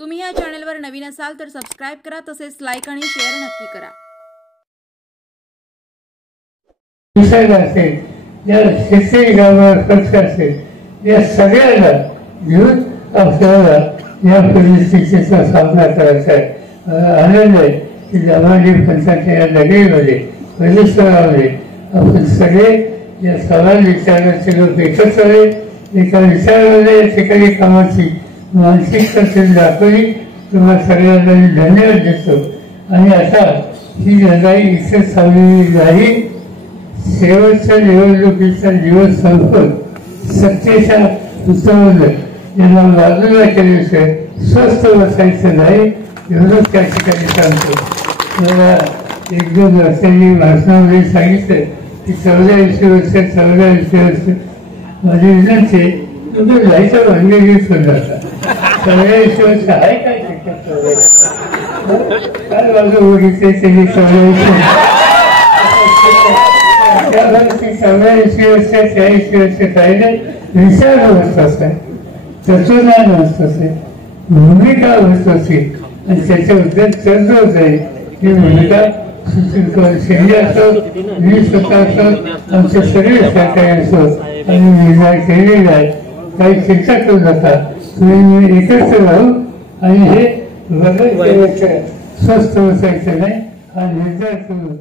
तुम्ही या चॅनलवर नवीन असाल तर सबस्क्राइब करा, तसेच लाईक आणि शेअर नक्की करा। या शेतकरी गावावर खर्च असेल, या सगळ्याला घेऊन आपल्याला या परिस्थितीचा सामना करायचा आहे। आनंद आहे की दमाजी पंचायतच्या या लढाईमध्ये परिसरामध्ये आपण सगळे या सवाल विचारण्याचे लोक एकत्र आले। एका विचाराने या ठिकाणी कामाची मानसिकता त्यांनी दाखवली। तुम्हाला सगळ्यांना मी धन्यवाद देतो। आणि आता ही लढाई इथे थांबलेली नाही, शेवटच्या निवडणुकीचा दिवस संपून सत्तेच्या उतरवलं यांना बाजूला केल्याशिवाय स्वस्थ बसायचं नाही एवढंच त्या ठिकाणी सांगतो। मला एक दोन वर्षांनी भाषणामध्ये सांगितलं की 84 वर्ष 84 वर्ष माझी विनंती तुम्ही जायचं म्हणलेली सुद्धा 84 वर्ष आहे काय काय बाजू बघितले त्यांनी 84 वर्ष 40 वर्ष पाहिजे विचार अवस्थाच आहे, तत्वज्ञान अवस्थाच आहे, भूमिका अवस्थाच आहे आणि त्याच्याबद्दल चर्चा आहे। ही भूमिका शैली असो, मी स्वतः असो, आमचे सगळे सहकारी असो आणि निर्णय केलेला आहे। काही चिंता करू नका, तुम्ही एकत्र राहू आणि हे बदल केल्याशिवाय स्वस्थ बसायचं नाही हा निर्धार करू।